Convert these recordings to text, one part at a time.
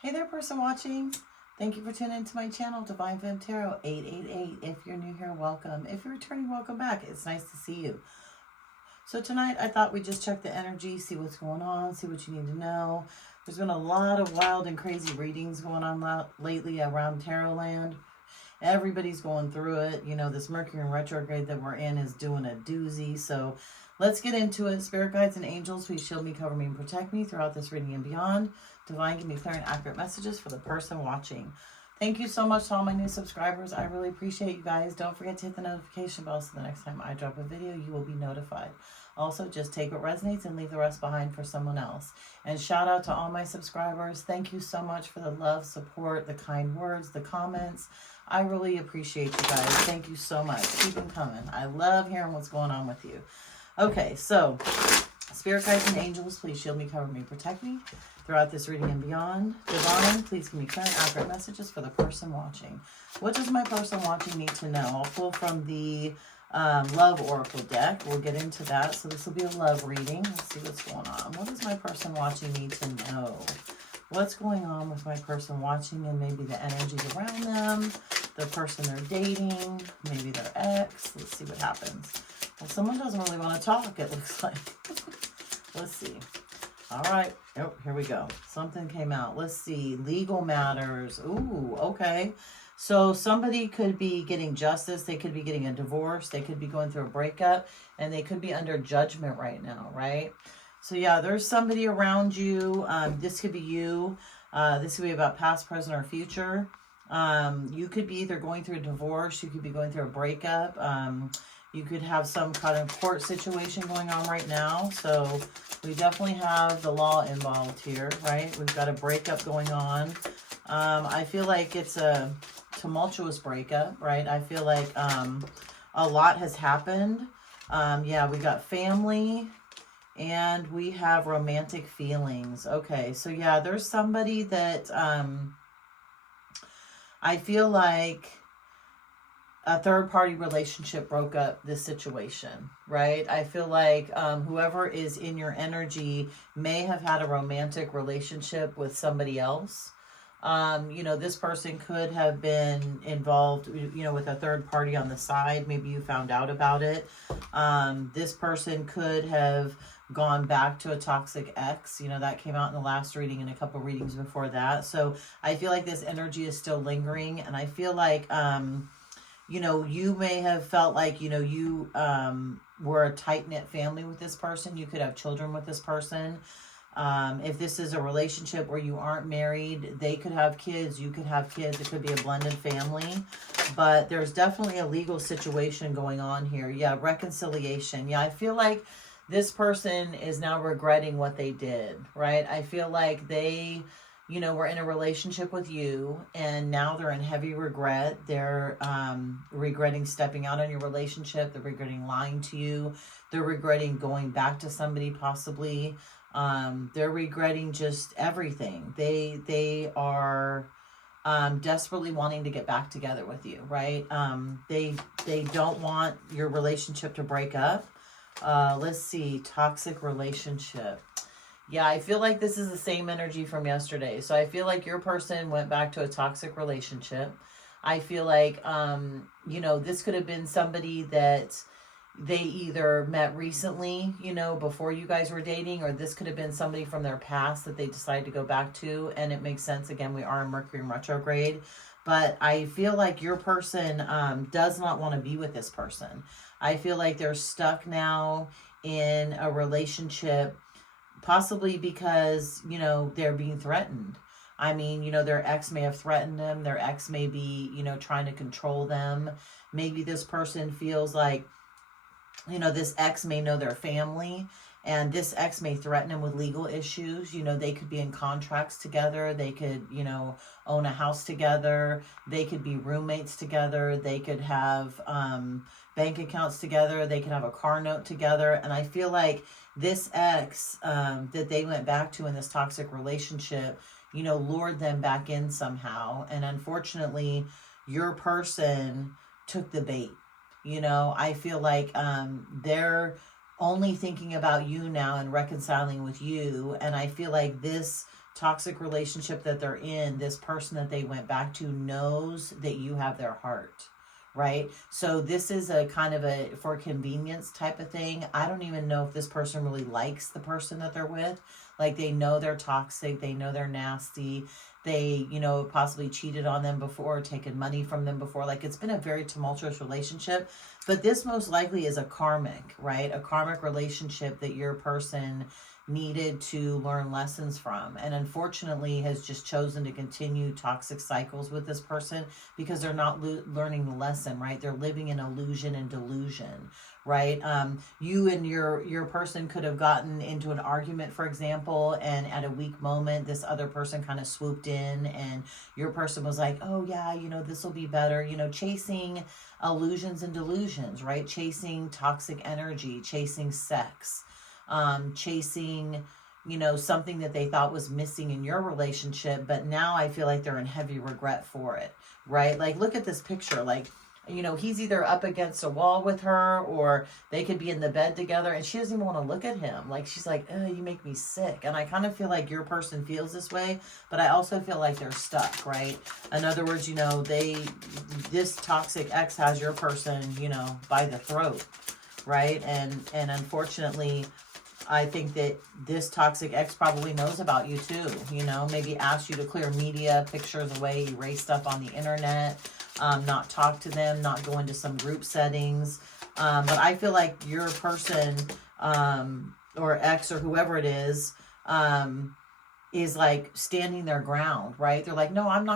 Hey there, person watching. Thank you for tuning into my channel, Divine Femme Tarot 888. If you're new here, welcome. If you're returning, welcome back. It's nice to see you. So tonight, I thought we'd just check the energy, see what's going on, see what you need to know. There's been a lot of wild and crazy readings going on lately around Tarot land. Everybody's going through it. You know, this Mercury in retrograde that we're in is doing a doozy. So let's get into it. Spirit guides and angels, please shield me, cover me, and protect me throughout this reading and beyond. Divine, give me clear and accurate messages for the person watching. Thank you so much to all my new subscribers. I really appreciate you guys. Don't forget to hit the notification bell so the next time I drop a video, you will be notified. Also, just take what resonates and leave the rest behind for someone else. And shout out to all my subscribers. Thank you so much for the love, support, the kind words, the comments. I really appreciate you guys. Thank you so much. Keep them coming. I love hearing what's going on with you. Okay, so Spirit guides and angels, please shield me, cover me, protect me throughout this reading and beyond. Divine, please give me clear and accurate messages for the person watching. What does my person watching need to know? I'll pull from the Love Oracle deck. We'll get into that. So this will be a love reading. Let's see what's going on. What does my person watching need to know? What's going on with my person watching and maybe the energies around them, the person they're dating, maybe their ex. Let's see what happens. Well, someone doesn't really want to talk, it looks like. Let's see. All right. Oh, here we go. Something came out. Let's see. Legal matters. Ooh, okay. So somebody could be getting justice. They could be getting a divorce. They could be going through a breakup. And they could be under judgment right now, right? So yeah, there's somebody around you. This could be you. This could be about past, present, or future. You could be either going through a divorce. You could be going through a breakup. You could have some kind of court situation going on right now. So we definitely have the law involved here, right? We've got a breakup going on. I feel like it's a tumultuous breakup, right? I feel like a lot has happened. Yeah, we got family and we have romantic feelings. Okay, so yeah, there's somebody that I feel like a third-party relationship broke up this situation, right? I feel like whoever is in your energy may have had a romantic relationship with somebody else. You know, this person could have been involved, you know, with a third party on the side. Maybe you found out about it. This person could have gone back to a toxic ex. You know, that came out in the last reading and a couple readings before that. So I feel like this energy is still lingering. And I feel like, you know, you may have felt like, you know, you were a tight-knit family with this person. You could have children with this person. If this is a relationship where you aren't married, they could have kids, you could have kids. It could be a blended family. But there's definitely a legal situation going on here. Yeah, reconciliation. Yeah, I feel like this person is now regretting what they did, right? I feel like they, you know, were in a relationship with you and now they're in heavy regret. They're regretting stepping out on your relationship. They're regretting lying to you. They're regretting going back to somebody possibly. They're regretting just everything. They are desperately wanting to get back together with you, right? They don't want your relationship to break up. Let's see, toxic relationship. Yeah, I feel like this is the same energy from yesterday. So I feel like your person went back to a toxic relationship. I feel like, you know, this could have been somebody that they either met recently, you know, before you guys were dating, or this could have been somebody from their past that they decided to go back to. And it makes sense. Again, we are in Mercury in retrograde. But I feel like your person does not want to be with this person. I feel like they're stuck now in a relationship, possibly because, you know, they're being threatened. I mean, you know, their ex may have threatened them. Their ex may be, you know, trying to control them. Maybe this person feels like, you know, this ex may know their family and this ex may threaten them with legal issues. You know, they could be in contracts together. They could, you know, own a house together. They could be roommates together. They could have bank accounts together. They could have a car note together. And I feel like this ex that they went back to in this toxic relationship, you know, lured them back in somehow. And unfortunately, your person took the bait. You know, I feel like they're only thinking about you now and reconciling with you. And I feel like this toxic relationship that they're in, this person that they went back to knows that you have their heart, right? So this is a kind of a for convenience type of thing. I don't even know if this person really likes the person that they're with. Like, they know they're toxic, they know they're nasty, they, you know, possibly cheated on them before, taken money from them before. Like, it's been a very tumultuous relationship, but this most likely is a karmic, right? A karmic relationship that your person needed to learn lessons from, and unfortunately has just chosen to continue toxic cycles with this person because they're not learning the lesson, right? They're living in illusion and delusion, right? You and your person could have gotten into an argument, for example, and at a weak moment this other person kind of swooped in and your person was like, oh yeah, you know, this will be better, you know, chasing illusions and delusions, right? Chasing toxic energy, chasing sex, chasing, you know, something that they thought was missing in your relationship, but now I feel like they're in heavy regret for it, right? Like, look at this picture. Like, you know, he's either up against a wall with her or they could be in the bed together and she doesn't even want to look at him. Like, she's like, oh, you make me sick. And I kind of feel like your person feels this way, but I also feel like they're stuck, right? In other words, you know, this toxic ex has your person, you know, by the throat, right? And unfortunately, I think that this toxic ex probably knows about you too, you know, maybe asked you to clear media, pictures away, erase stuff on the internet, not talk to them, not go into some group settings. But I feel like your person, or ex or whoever it is like standing their ground, right? They're like, no, why am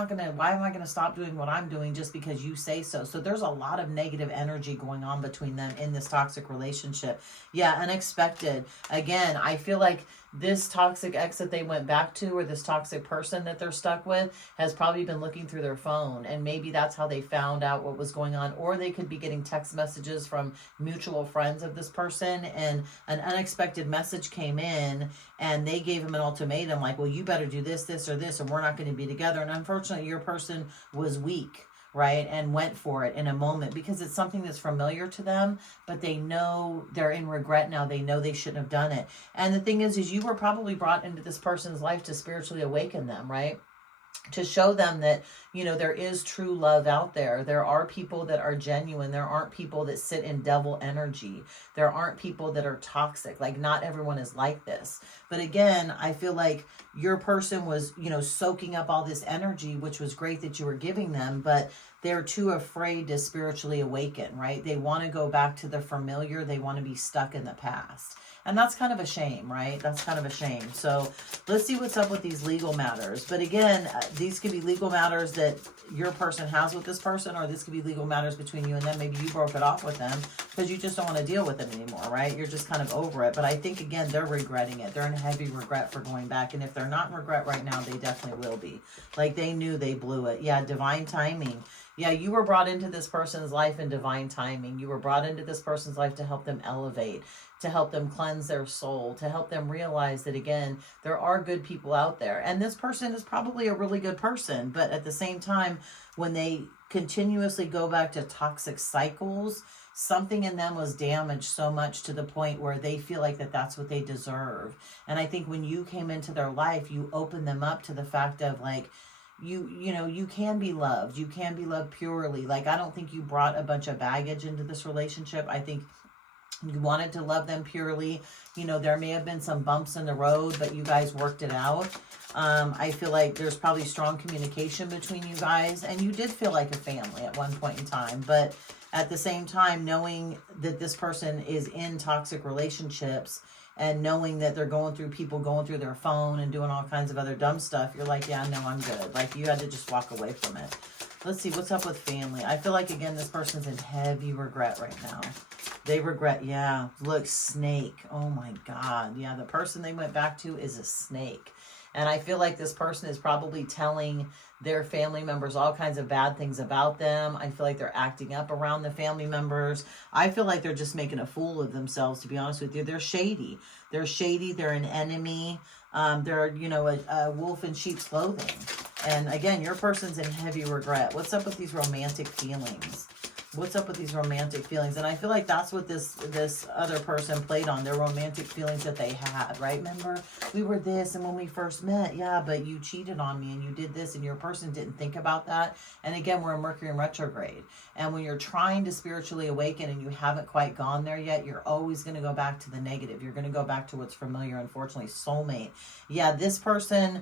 I going to stop doing what I'm doing just because you say so? So there's a lot of negative energy going on between them in this toxic relationship. Yeah, unexpected. Again, I feel like this toxic ex that they went back to, or this toxic person that they're stuck with, has probably been looking through their phone, and maybe that's how they found out what was going on. Or they could be getting text messages from mutual friends of this person, and an unexpected message came in and they gave him an ultimatum like, well, you better do this, this, or this, or we're not going to be together. And unfortunately, your person was weak, right, and went for it in a moment because it's something that's familiar to them, but they know they're in regret now. They know they shouldn't have done it. And the thing is you were probably brought into this person's life to spiritually awaken them, right? To show them that, you know, there is true love out there. There are people that are genuine. There aren't people that sit in devil energy. There aren't people that are toxic. Like, not everyone is like this. But again, I feel like your person was, you know, soaking up all this energy, which was great that you were giving them, but they're too afraid to spiritually awaken, right? They want to go back to the familiar. They want to be stuck in the past. And that's kind of a shame, right? That's kind of a shame. So let's see what's up with these legal matters. But again, these could be legal matters that your person has with this person, or this could be legal matters between you and them. Maybe you broke it off with them because you just don't want to deal with it anymore, right? You're just kind of over it. But I think, again, they're regretting it. They're in heavy regret for going back. And if they're not in regret right now, they definitely will be. Like, they knew they blew it. Yeah, divine timing. Yeah, you were brought into this person's life in divine timing. You were brought into this person's life to help them elevate, to help them cleanse their soul, to help them realize that, again, there are good people out there. And this person is probably a really good person. But at the same time, when they continuously go back to toxic cycles, something in them was damaged so much to the point where they feel like that's what they deserve. And I think when you came into their life, you opened them up to the fact of, like, you know, you can be loved. You can be loved purely. Like, I don't think you brought a bunch of baggage into this relationship. I think you wanted to love them purely. You know, there may have been some bumps in the road, but you guys worked it out. I feel like there's probably strong communication between you guys, and you did feel like a family at one point in time. But at the same time, knowing that this person is in toxic relationships, and knowing that they're going through their phone and doing all kinds of other dumb stuff, you're like, yeah, no, I'm good. Like, you had to just walk away from it. Let's see, what's up with family? I feel like, again, this person's in heavy regret right now. They regret, yeah. Look, snake. Oh, my God. Yeah, the person they went back to is a snake. And I feel like this person is probably telling their family members all kinds of bad things about them. I feel like they're acting up around the family members. I feel like they're just making a fool of themselves, to be honest with you. They're shady. They're shady. They're an enemy. They're, you know, a wolf in sheep's clothing. And again, your person's in heavy regret. What's up with these romantic feelings? What's up with these romantic feelings? And I feel like that's what this other person played on, their romantic feelings that they had, right? Remember, we were this, and when we first met, yeah, but you cheated on me, and you did this, and your person didn't think about that. And again, we're in Mercury in retrograde. And when you're trying to spiritually awaken and you haven't quite gone there yet, you're always going to go back to the negative. You're going to go back to what's familiar, unfortunately. Soulmate. Yeah, this person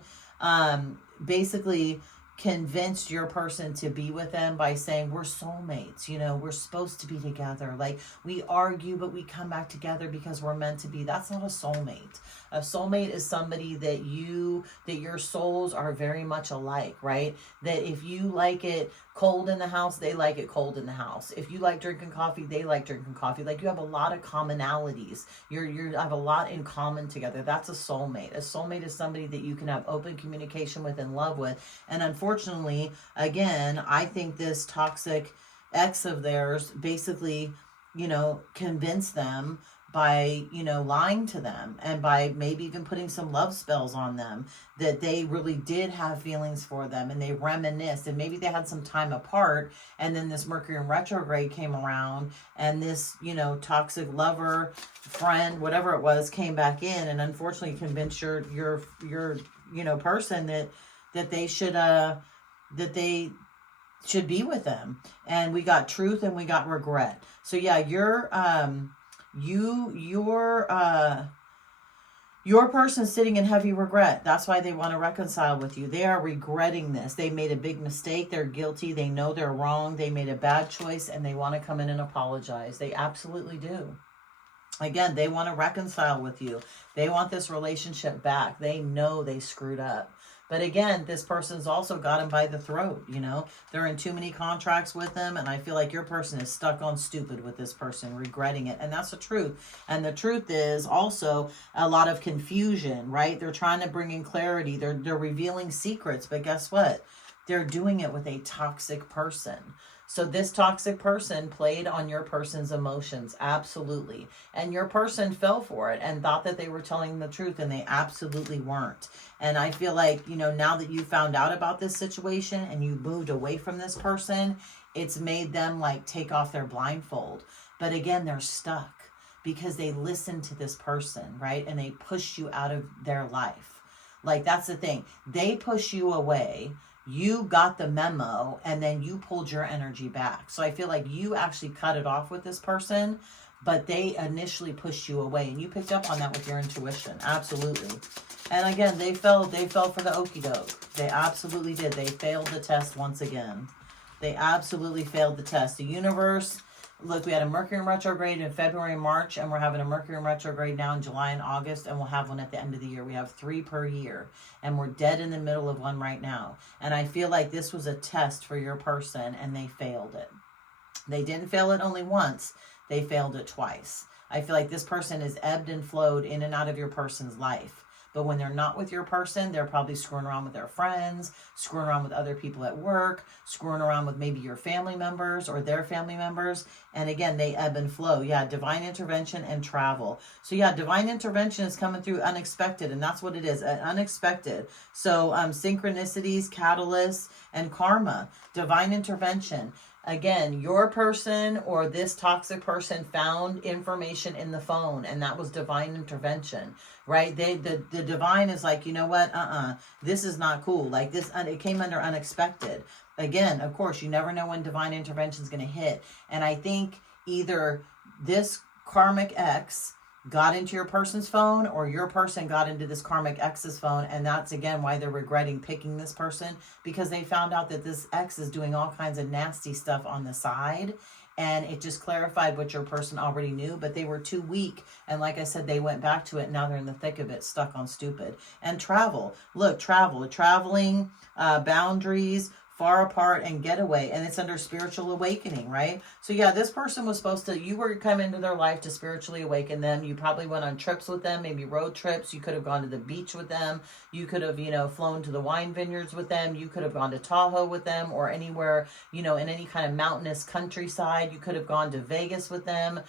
basically convinced your person to be with them by saying, we're soulmates, you know, we're supposed to be together. Like, we argue, but we come back together because we're meant to be. That's not a soulmate. A soulmate is somebody that your souls are very much alike, right? That if you like it cold in the house, they like it cold in the house. If you like drinking coffee, they like drinking coffee. Like, you have a lot of commonalities. You have a lot in common together. That's a soulmate. A soulmate is somebody that you can have open communication with and love with. And unfortunately, again, I think this toxic ex of theirs basically, you know, convinced them by, you know, lying to them and by maybe even putting some love spells on them, that they really did have feelings for them, and they reminisced, and maybe they had some time apart, and then this Mercury in retrograde came around, and this, you know, toxic lover, friend, whatever it was, came back in and unfortunately convinced your you know, person that they should be with them. And we got truth and we got regret. So yeah, your person's sitting in heavy regret. That's why they want to reconcile with you. They are regretting this. They made a big mistake. They're guilty. They know they're wrong. They made a bad choice, and they want to come in and apologize. They absolutely do. Again, they want to reconcile with you. They want this relationship back. They know they screwed up. But again, this person's also got them by the throat, you know. They're in too many contracts with them, and I feel like your person is stuck on stupid with this person, regretting it. And that's the truth. And the truth is also a lot of confusion, right? They're trying to bring in clarity. They're revealing secrets, but guess what? They're doing it with a toxic person. So this toxic person played on your person's emotions, absolutely. And your person fell for it and thought that they were telling the truth, and they absolutely weren't. And I feel like, you know, now that you found out about this situation and you moved away from this person, it's made them like take off their blindfold. But again, they're stuck because they listened to this person, right? And they pushed you out of their life. Like, that's the thing. They push you away. You got the memo, and then you pulled your energy back. So I feel like you actually cut it off with this person, but they initially pushed you away, and you picked up on that with your intuition. Absolutely. And again, they fell for the okie doke. They absolutely did. They failed the test once again. They absolutely failed the test. The universe, look, we had a Mercury in retrograde in February and March, and we're having a Mercury in retrograde now in July and August, and we'll have one at the end of the year. We have 3 per year, and we're dead in the middle of one right now. And I feel like this was a test for your person, and they failed it. They didn't fail it only once. They failed it twice. I feel like this person is ebbed and flowed in and out of your person's life. But when they're not with your person, they're probably screwing around with their friends, screwing around with other people at work, screwing around with maybe your family members or their family members. And again, they ebb and flow. Yeah, divine intervention and travel. So yeah, divine intervention is coming through unexpected, and that's what it is, unexpected. So synchronicities, catalysts, and karma, divine intervention. Again, your person or this toxic person found information in the phone, and that was divine intervention, right? The divine is like, you know what? This is not cool. Like this, it came under unexpected. Again, of course, you never know when divine intervention is going to hit. And I think either this karmic X got into your person's phone, or your person got into this karmic ex's phone, and that's again why they're regretting picking this person, because they found out that this ex is doing all kinds of nasty stuff on the side, and it just clarified what your person already knew, but they were too weak, and like I said, they went back to it, and now they're in the thick of it, stuck on stupid. And travel, look, traveling, boundaries, far apart, and getaway, and it's under spiritual awakening, right? So yeah, this person was supposed to, you were coming into their life to spiritually awaken them. You probably went on trips with them, maybe road trips. You could have gone to the beach with them. You could have, you know, flown to the wine vineyards with them. You could have gone to Tahoe with them, or anywhere, you know, in any kind of mountainous countryside. You could have gone to Vegas with them.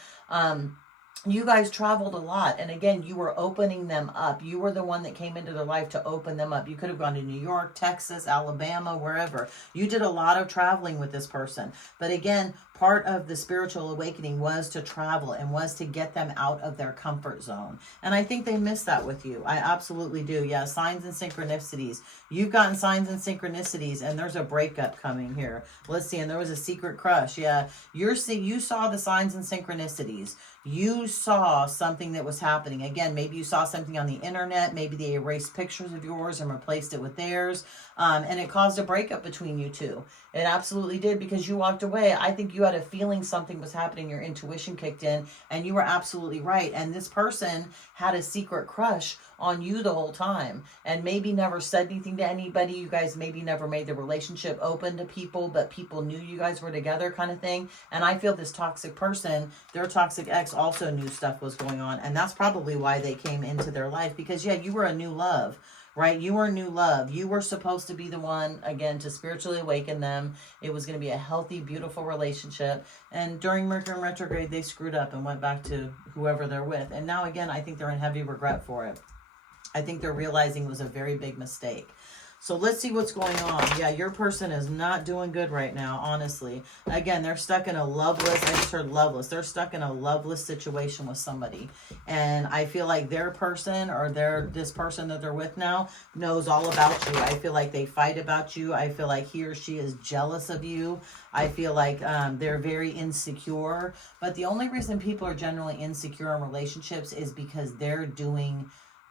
You guys traveled a lot. And again, you were opening them up. You were the one that came into their life to open them up. You could have gone to New York, Texas, Alabama, wherever. You did a lot of traveling with this person. But again, part of the spiritual awakening was to travel and was to get them out of their comfort zone. And I think they missed that with you. I absolutely do. Yeah, signs and synchronicities. You've gotten signs and synchronicities, and there's a breakup coming here. Let's see, and there was a secret crush. Yeah, you saw the signs and synchronicities. You saw something that was happening. Again, maybe you saw something on the internet. Maybe they erased pictures of yours and replaced it with theirs. And it caused a breakup between you two. It absolutely did, because you walked away. I think you had a feeling something was happening. Your intuition kicked in, and you were absolutely right. And this person had a secret crush on you the whole time, and maybe never said anything to anybody. You guys maybe never made the relationship open to people, but people knew you guys were together, kind of thing. And I feel this toxic person, their toxic ex, also knew stuff was going on, and that's probably why they came into their life. Because yeah, you were a new love, right? You were new love. You were supposed to be the one, again, to spiritually awaken them. It was going to be a healthy, beautiful relationship. And during Mercury in retrograde, they screwed up and went back to whoever they're with. And now, again, I think they're in heavy regret for it. I think they're realizing it was a very big mistake. So let's see what's going on. Yeah, your person is not doing good right now, honestly. Again, they're stuck in a loveless, I just heard loveless. They're stuck in a loveless situation with somebody. And I feel like their person, or this person that they're with now, knows all about you. I feel like they fight about you. I feel like he or she is jealous of you. I feel like they're very insecure. But the only reason people are generally insecure in relationships is because they're doing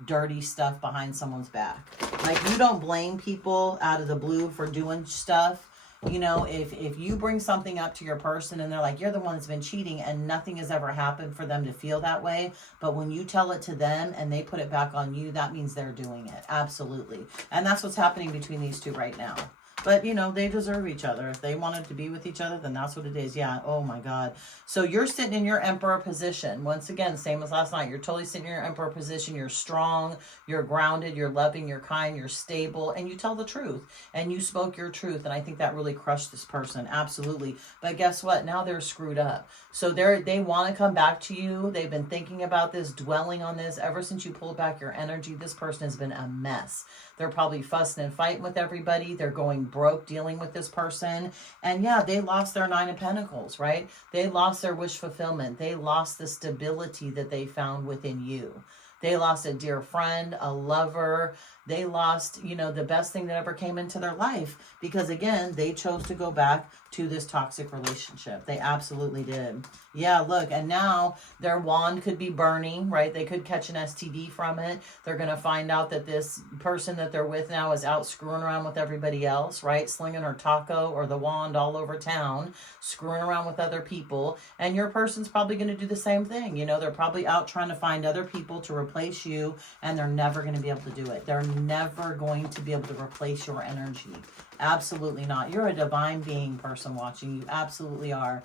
dirty stuff behind someone's back. Like, you don't blame people out of the blue for doing stuff. You know, if you bring something up to your person and they're like, you're the one that's been cheating, and nothing has ever happened for them to feel that way, but when you tell it to them and they put it back on you, that means they're doing it. Absolutely. And that's what's happening between these two right now. But, you know, they deserve each other. If they wanted to be with each other, then that's what it is. Yeah. Oh, my God. So you're sitting in your emperor position. Once again, same as last night. You're totally sitting in your emperor position. You're strong. You're grounded. You're loving. You're kind. You're stable. And you tell the truth. And you spoke your truth. And I think that really crushed this person. Absolutely. But guess what? Now they're screwed up. So they want to come back to you. They've been thinking about this, dwelling on this. Ever since you pulled back your energy, this person has been a mess. They're probably fussing and fighting with everybody. They're going broke dealing with this person. And yeah, they lost their 9 of Pentacles, right? They lost their wish fulfillment. They lost the stability that they found within you. They lost a dear friend, a lover. They lost, you know, the best thing that ever came into their life, because again, they chose to go back to this toxic relationship. They absolutely did. Yeah, look, and now their wand could be burning, right? They could catch an STD from it. They're going to find out that this person that they're with now is out screwing around with everybody else, right? Slinging her taco or the wand all over town, screwing around with other people. And your person's probably going to do the same thing. You know, they're probably out trying to find other people to replace you, and they're never going to be able to do it. They're never going to be able to replace your energy. Absolutely not. You're a divine being, person watching. You absolutely are.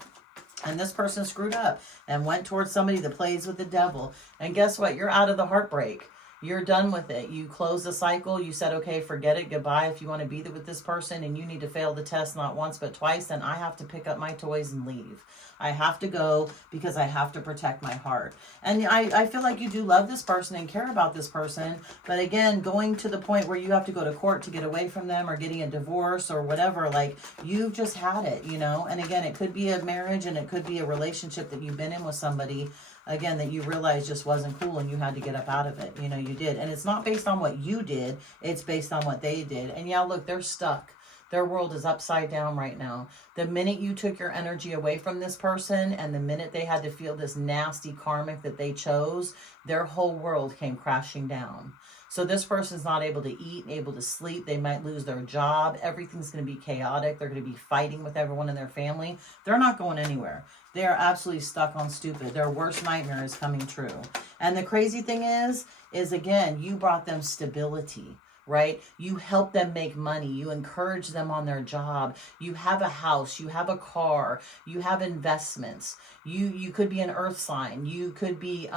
And this person screwed up and went towards somebody that plays with the devil. And guess what? You're out of the heartbreak. You're done with it. You closed the cycle. You said, okay, forget it. Goodbye. If you want to be with this person and you need to fail the test not once but twice, then I have to pick up my toys and leave. I have to go because I have to protect my heart. And I feel like you do love this person and care about this person. But again, going to the point where you have to go to court to get away from them, or getting a divorce or whatever, like, you've just had it, you know. And again, it could be a marriage, and it could be a relationship that you've been in with somebody, again, that you realized just wasn't cool, and you had to get up out of it. You know, you did. And it's not based on what you did. It's based on what they did. And yeah, look, they're stuck. Their world is upside down right now. The minute you took your energy away from this person, and the minute they had to feel this nasty karmic that they chose, their whole world came crashing down. So this person's not able to eat, able to sleep. They might lose their job. Everything's going to be chaotic. They're going to be fighting with everyone in their family. They're not going anywhere. They are absolutely stuck on stupid. Their worst nightmare is coming true. And the crazy thing is again, you brought them stability, right? You help them make money. You encourage them on their job. You have a house. You have a car. You have investments. You could be an earth sign. You could be,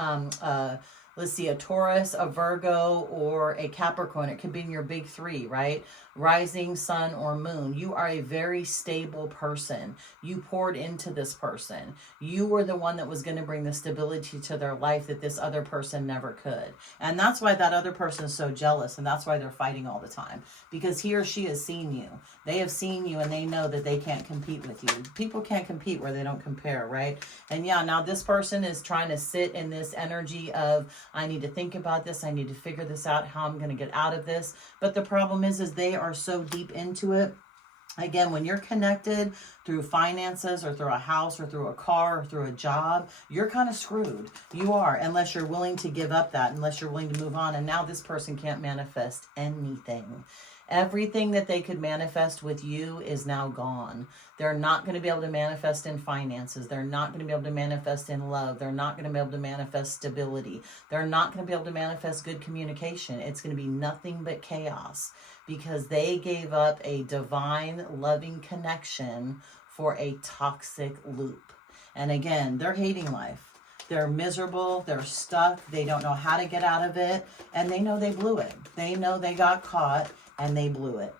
let's see, a Taurus, a Virgo, or a Capricorn. It could be in your big three, right? Rising, sun, or moon. You are a very stable person. You poured into this person. You were the one that was going to bring the stability to their life that this other person never could. And that's why that other person is so jealous, and that's why they're fighting all the time. Because he or she has seen you. They have seen you, and they know that they can't compete with you. People can't compete where they don't compare, right? And yeah, now this person is trying to sit in this energy of, I need to think about this. I need to figure this out, how I'm going to get out of this. But the problem is they are so deep into it. Again, when you're connected through finances or through a house or through a car or through a job, you're kind of screwed. You are, unless you're willing to give up that, unless you're willing to move on. And now this person can't manifest anything. Everything that they could manifest with you is now gone. They're not going to be able to manifest in finances. They're not going to be able to manifest in love. They're not going to be able to manifest stability. They're not going to be able to manifest good communication. It's going to be nothing but chaos because they gave up a divine, loving connection for a toxic loop. And again, they're hating life. They're miserable. They're stuck. They don't know how to get out of it. And they know they blew it. They know they got caught. And they blew it.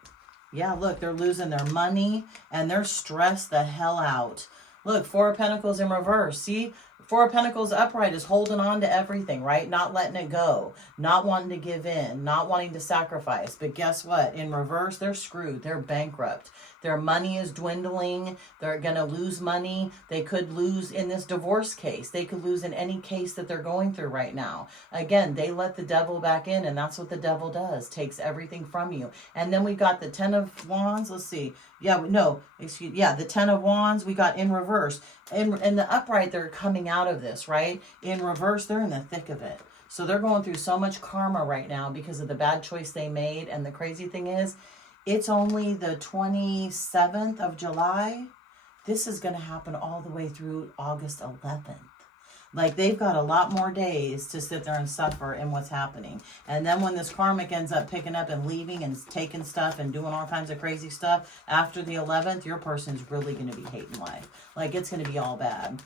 Yeah, look, they're losing their money and they're stressed the hell out. Look, Four of Pentacles in reverse. See, Four of Pentacles upright is holding on to everything, right? Not letting it go, not wanting to give in, not wanting to sacrifice. But guess what? In reverse, they're screwed. They're bankrupt. Their money is dwindling. They're going to lose money. They could lose in this divorce case. They could lose in any case that they're going through right now. Again, they let the devil back in, and that's what the devil does. Takes everything from you. And then we got the Ten of Wands. Let's see. The Ten of Wands we got in reverse. In the upright, they're coming out of this, right? In reverse, they're in the thick of it. So they're going through so much karma right now because of the bad choice they made. And the crazy thing is, it's only the 27th of July. This is going to happen all the way through August 11th. Like, they've got a lot more days to sit there and suffer in what's happening. And then when this karmic ends up picking up and leaving and taking stuff and doing all kinds of crazy stuff, after the 11th, your person's really going to be hating life. Like, it's going to be all bad.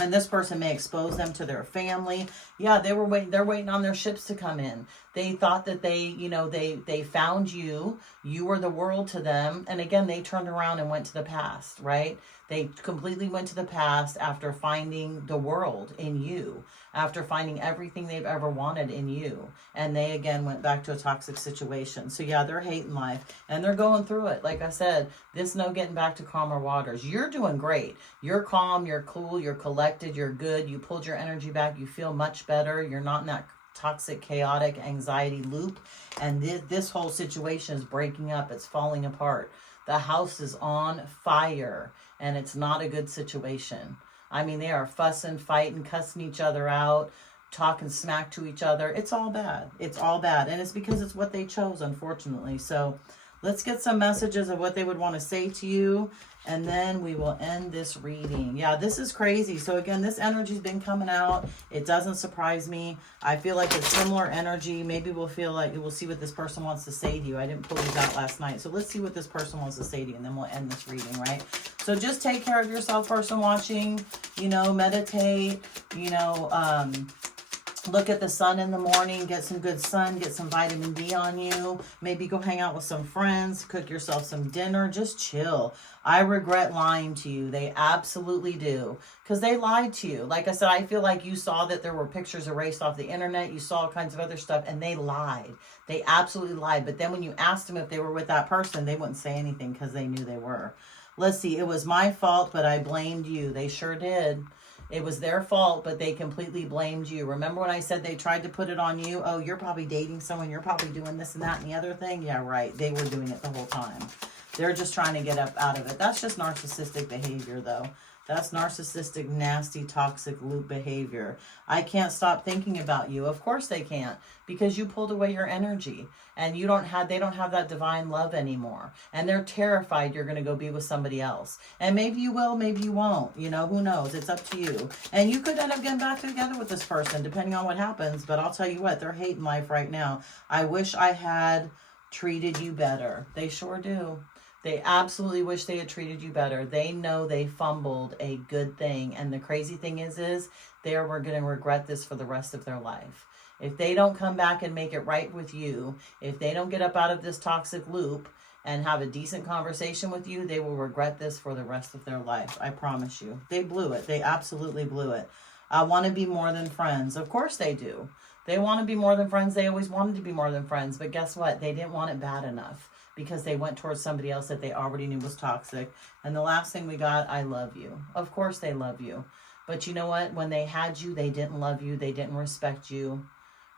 And this person may expose them to their family. Yeah, they're waiting on their ships to come in. They thought that they found you. You were the world to them. And again, they turned around and went to the past, right? They completely went to the past after finding the world in you, after finding everything they've ever wanted in you. And they, again, went back to a toxic situation. So, yeah, they're hating life. And they're going through it. Like I said, there's no getting back to calmer waters. You're doing great. You're calm. You're cool. You're collected. You're good. You pulled your energy back. You feel much better. You're not in that toxic, chaotic anxiety loop. And this whole situation is breaking up. It's falling apart. The house is on fire. And it's not a good situation. I mean, they are fussing, fighting, cussing each other out, talking smack to each other. It's all bad. It's all bad. And it's because it's what they chose, unfortunately. So let's get some messages of what they would want to say to you. And then we will end this reading. Yeah, this is crazy. So again, this energy's been coming out. It doesn't surprise me. I feel like it's similar energy. Maybe we'll see what this person wants to say to you. I didn't pull these out last night. So let's see what this person wants to say to you, and then we'll end this reading, right? So just take care of yourself, person watching. Meditate. Look at the sun in the morning, get some good sun, get some vitamin D on you. Maybe go hang out with some friends, cook yourself some dinner, just chill. I regret lying to you. They absolutely do. Because they lied to you. Like I said, I feel like you saw that there were pictures erased off the internet. You saw all kinds of other stuff, and they lied. They absolutely lied. But then when you asked them if they were with that person, they wouldn't say anything because they knew they were. Let's see. It was my fault, but I blamed you. They sure did. It was their fault, but they completely blamed you. Remember when I said they tried to put it on you? Oh, you're probably dating someone. You're probably doing this and that and the other thing. Yeah, right. They were doing it the whole time. They're just trying to get up out of it. That's just narcissistic behavior, though. That's narcissistic, nasty, toxic loop behavior. I can't stop thinking about you. Of course they can't, because you pulled away your energy and they don't have that divine love anymore. And they're terrified you're going to go be with somebody else. And maybe you will, maybe you won't. Who knows? It's up to you. And you could end up getting back together with this person, depending on what happens. But I'll tell you what, they're hating life right now. I wish I had treated you better. They sure do. They absolutely wish they had treated you better. They know they fumbled a good thing. And the crazy thing is they were going to regret this for the rest of their life. If they don't come back and make it right with you, if they don't get up out of this toxic loop and have a decent conversation with you, they will regret this for the rest of their life. I promise you. They blew it. They absolutely blew it. I want to be more than friends. Of course they do. They want to be more than friends. They always wanted to be more than friends. But guess what? They didn't want it bad enough because they went towards somebody else that they already knew was toxic. And the last thing we got, I love you. Of course they love you. But you know what? When they had you, they didn't love you. They didn't respect you,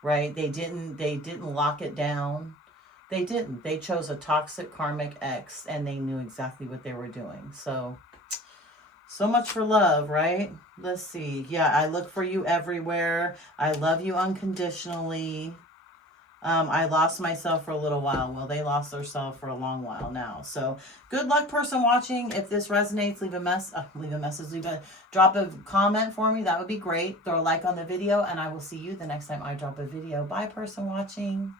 right? They didn't lock it down. They didn't. They chose a toxic karmic ex, and they knew exactly what they were doing. So much for love, right? Let's see. Yeah, I look for you everywhere. I love you unconditionally. I lost myself for a little while. Well, they lost themselves for a long while now. So good luck, person watching. If this resonates, leave a message, drop a comment for me. That would be great. Throw a like on the video, and I will see you the next time I drop a video. Bye, person watching.